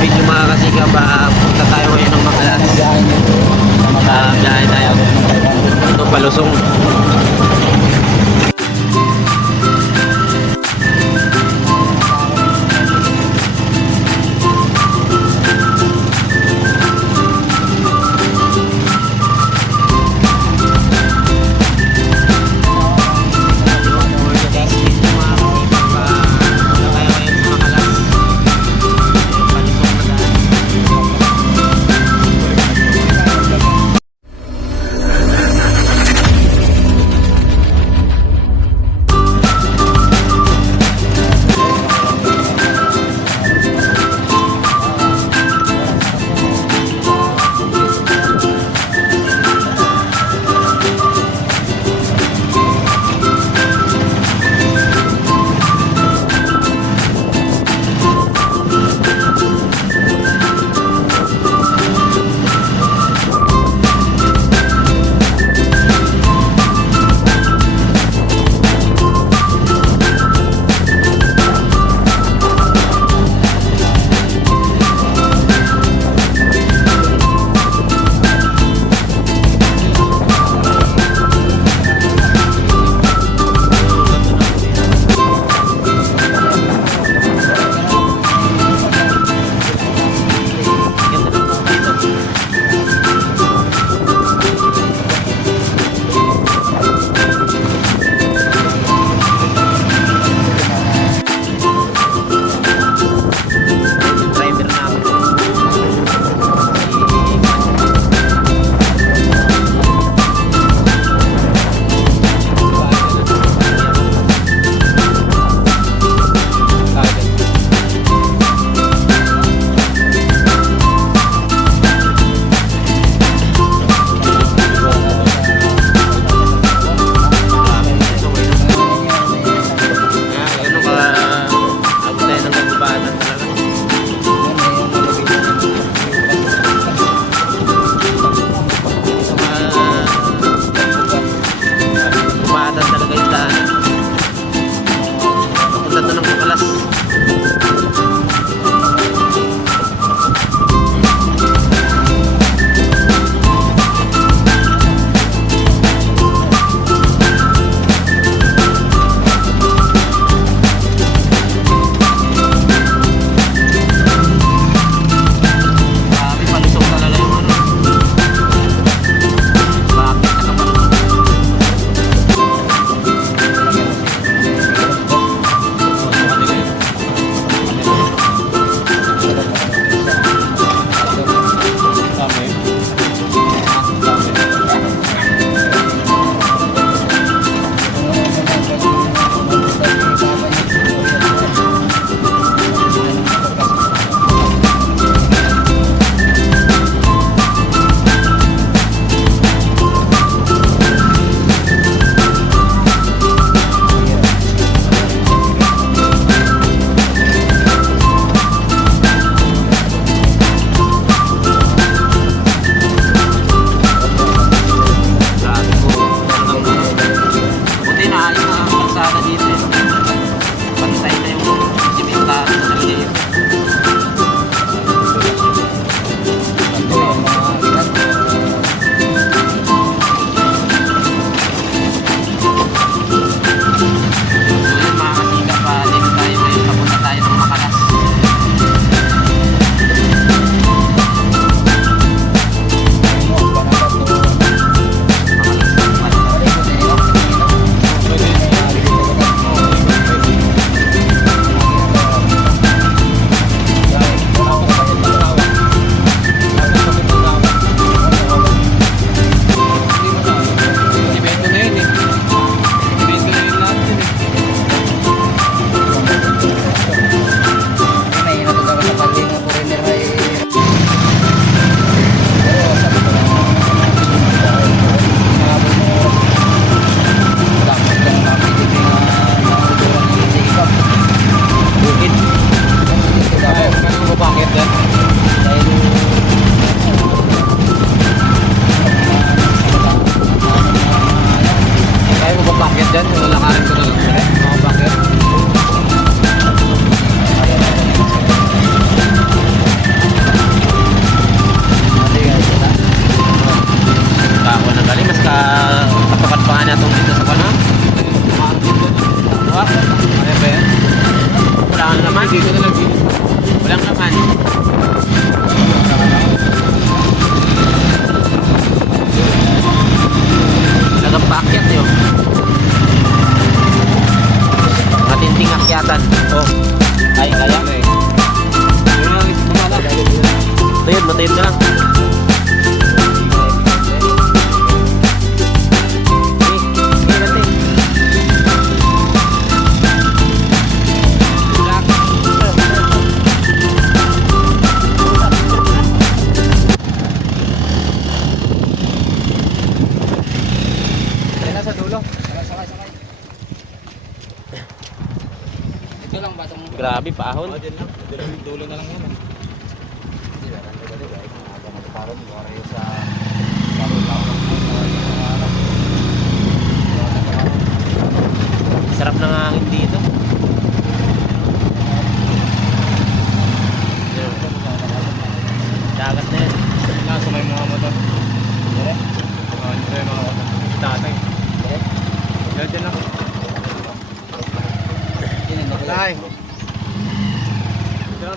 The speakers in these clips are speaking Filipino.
video mga kasikap. Uh, punta tayo ngayon ng Makalas. Uh, biyahe tayo. Ito palusong. Grabe, paahon. Oh, dyan lang. Dulo, dulo na lang yan. ah. Hindi, meron din dali. Kahit mga aga mataparon. Wala sa... Laro lang. Sarap ng hangin dito. Dagat na yan. Nasa may mga motor. Dire? Oo, ito yung mga motor. Tatay. Dire? Yan, dyan lang. Tay. Dito lang, lang. Tay. Hay,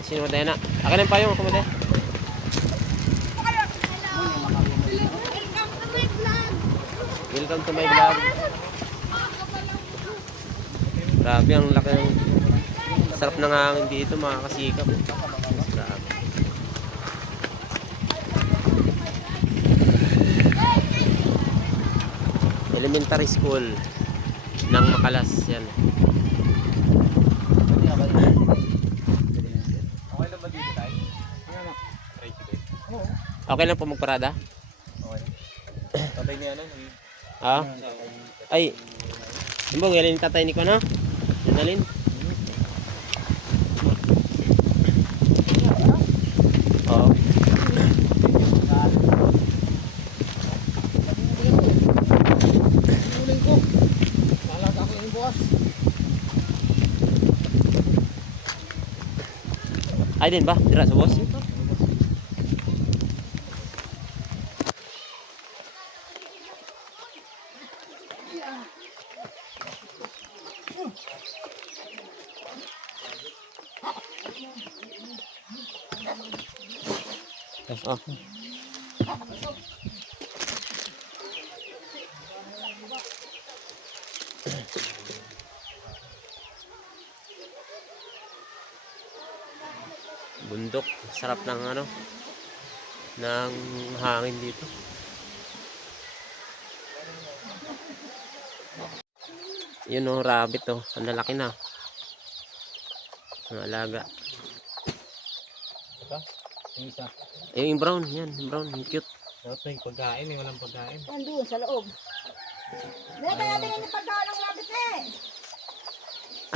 sino mo na? Akin ang payong, tayo. Welcome to my vlog. Grabe, ang laki ng sarap ng hangin dito mga kasikap. Elementary school ng Makalas yan. Okay lang ba dito tayo? Tricycle. Okay lang po magparada? Okay. Tatay niya ano? Ha? Ay, yung ba, galing tatay ni ko, no? Nanalin? Oo. Huling ko. Malaga ako yung bukas. Ay din ba? Dira sa boss? Oh. Bundok sarap ng ano ng hangin dito yun oh rabbit oh ang lalaki na ang alaga Ito? Yung isa. eh yung brown yan yung brown yung cute Tatay, pagkain eh. Walang pagkain. Nandun sa loob. Dito natin yung pagkain ng rabbit eh.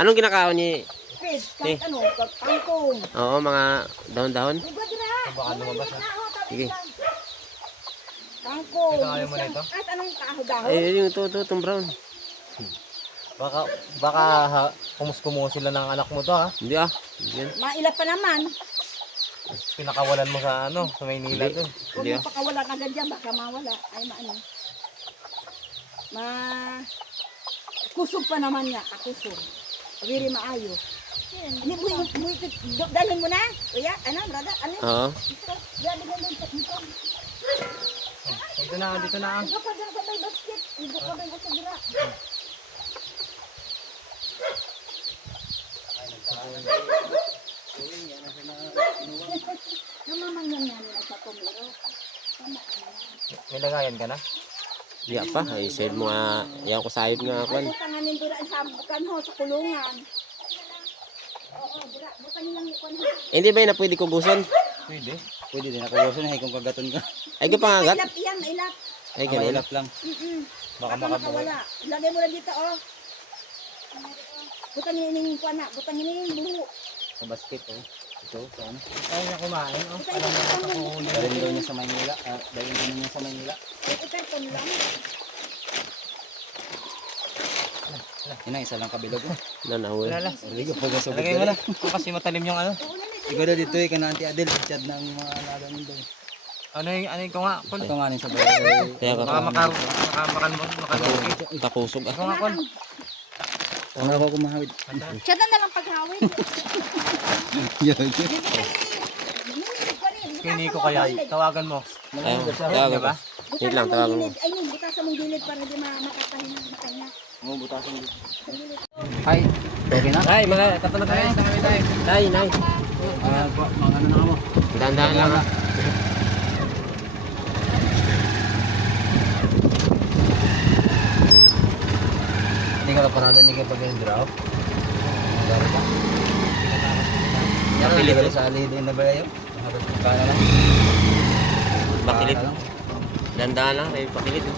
anong kinakaon ni Fish, Eh. kahit ano, kangkong. oo mga dahon-dahon Iba dira. Baka lumabas ah. Sige. Kangkong. Ito, ayaw mo na ito? Kahit anong kahoy-dahon. ay yung ito ito itong brown Baka, baka ha, kumus-kumo sila ng anak mo to ha. hindi ah yan Mailap pa naman. Pinakawalan mo sa ano, sa Maynila Hindi. doon. Huwag hindi mo ah pakawala agad dyan, baka mawala. Ay, maano. Ma... Kusog pa naman niya, kakusog. Very maayo. Hindi, buhay, buhay, do- dalhin mo na. Kuya, ano, brother, ano? oo Ito, dalhin mo na dito. Dito na, dito na. Ito pa dyan sa may basket. Ito pa dyan sa dira. Ka. May lagayan ka na? Iya pa, ay save mo nga, iyaw ko sayod nga Ay, kwan. utanganin dira sa bukan ho, sa kulungan. Oo, dira, bukan nilang ikon ho. Eh, Hindi ba yun na pwede kuguson? Pwede. Pwede din ako gusto na kung kagaton ka. Ay, ka pangagat? Mailap yan, mailap. Ay, Ah, ganun. mailap lang. Mm-mm. Baka makabuhay. makawala. Lagay mo lang dito, oh. Bukan nining kuan na, bukan nining buho. Sa basket oh. Ito, sa ano. Ayaw niya kumain. Oh. Alam mo na kakuhuli. Dalhin daw niya sa Maynila. Ah, dalhin daw niya sa Maynila. Ito lang. Yun na, isa lang kabilog. Nanawal. Wala. Hindi ko pag sa Lagay mo na. Kung kasi matalim yung ano. Daw dito eh, kana Auntie Adel, chad na ang mga alaga mo daw. Ano yung, ano yung ko nga. Kul. Ito nga rin sa bahay. Kaya ka Baka maka, maka, makan mo, makalaki. kakusog ah. Ako nga, Kul. Ano ako kumahawid? Siya na lang paghawin. Yo, yo. Kini ko kaya, tawagan mo. Ayaw, tawagan ba? Wait lang, tawagan mo. gilid. Ay, hindi. Butasan mong gilid para di ma- makatahin ng kanya. Oo, butasan dito. Hi. Okay na? Tay, mga tatama tayo. Tay, nay. Ah, ba- mga ano na mo? Dahan-dahan lang ah. Hindi ka parada hindi ka pag-drop. Dari ka? Yan ang eh. sa ali din na ba yun? Kaya lang. Pakilit. Dahan-dahan lang, kayo pakilit. eh.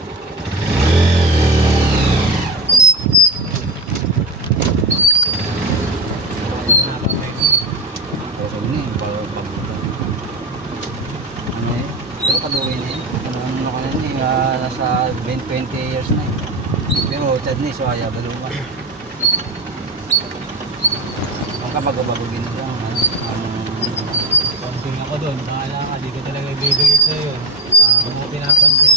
Pero ni para pag ano eh, pero kaduwi na eh. Ano ano ka na ni, ah, nasa 20, 20 years na eh. Pero chad ni, so ayaw, baluma. Ang kabago-bago ginagawa, ano, ano, Konting ako doon, bahala ka, di ko talaga ibibigay sa'yo yun. ah, mo pinapansin.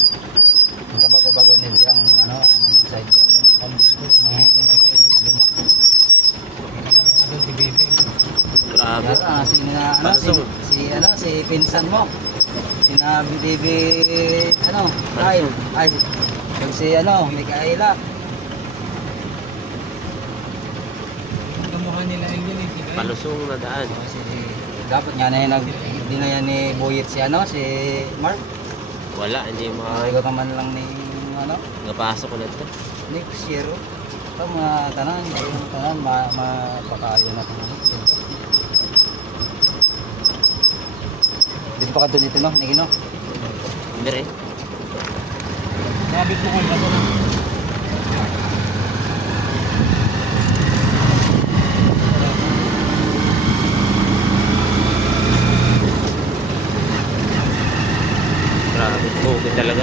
ang kabago-bago nila, ang ano, ang side gun na yung Kambing ko, ang doon si Bebe. Grabe. Ah, si, na, ano, si, si, ano, si pinsan mo. Sinabi Bibi, ano, Kyle, ay, pag si, ano, Mikaela. Ang kamukha nila ay yun eh. Palusong na daan. Oh, si, dapat nga na yung nag, hindi na yan ni Buyit si, ano, si Mark. Wala, hindi Mga mga ikaw naman lang ni, ano, napasok ko na ito. next year. Ito mga tanan, yung tanan, ma, mapakayo na tanan. Dito pa ka doon dito, no? Niki, no? Hindi rin. Mabit mo kung bato na. Grabe, bukid talaga.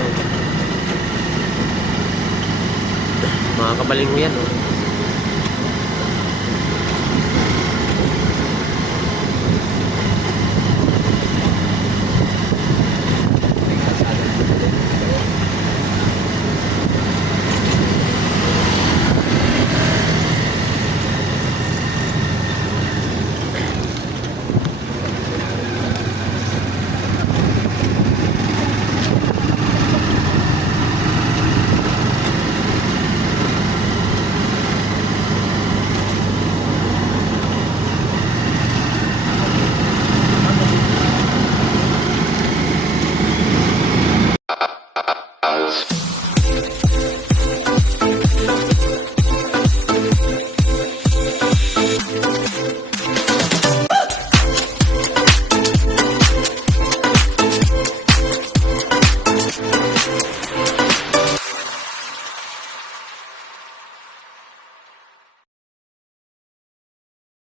Mga kabaling yan, oh. Mars.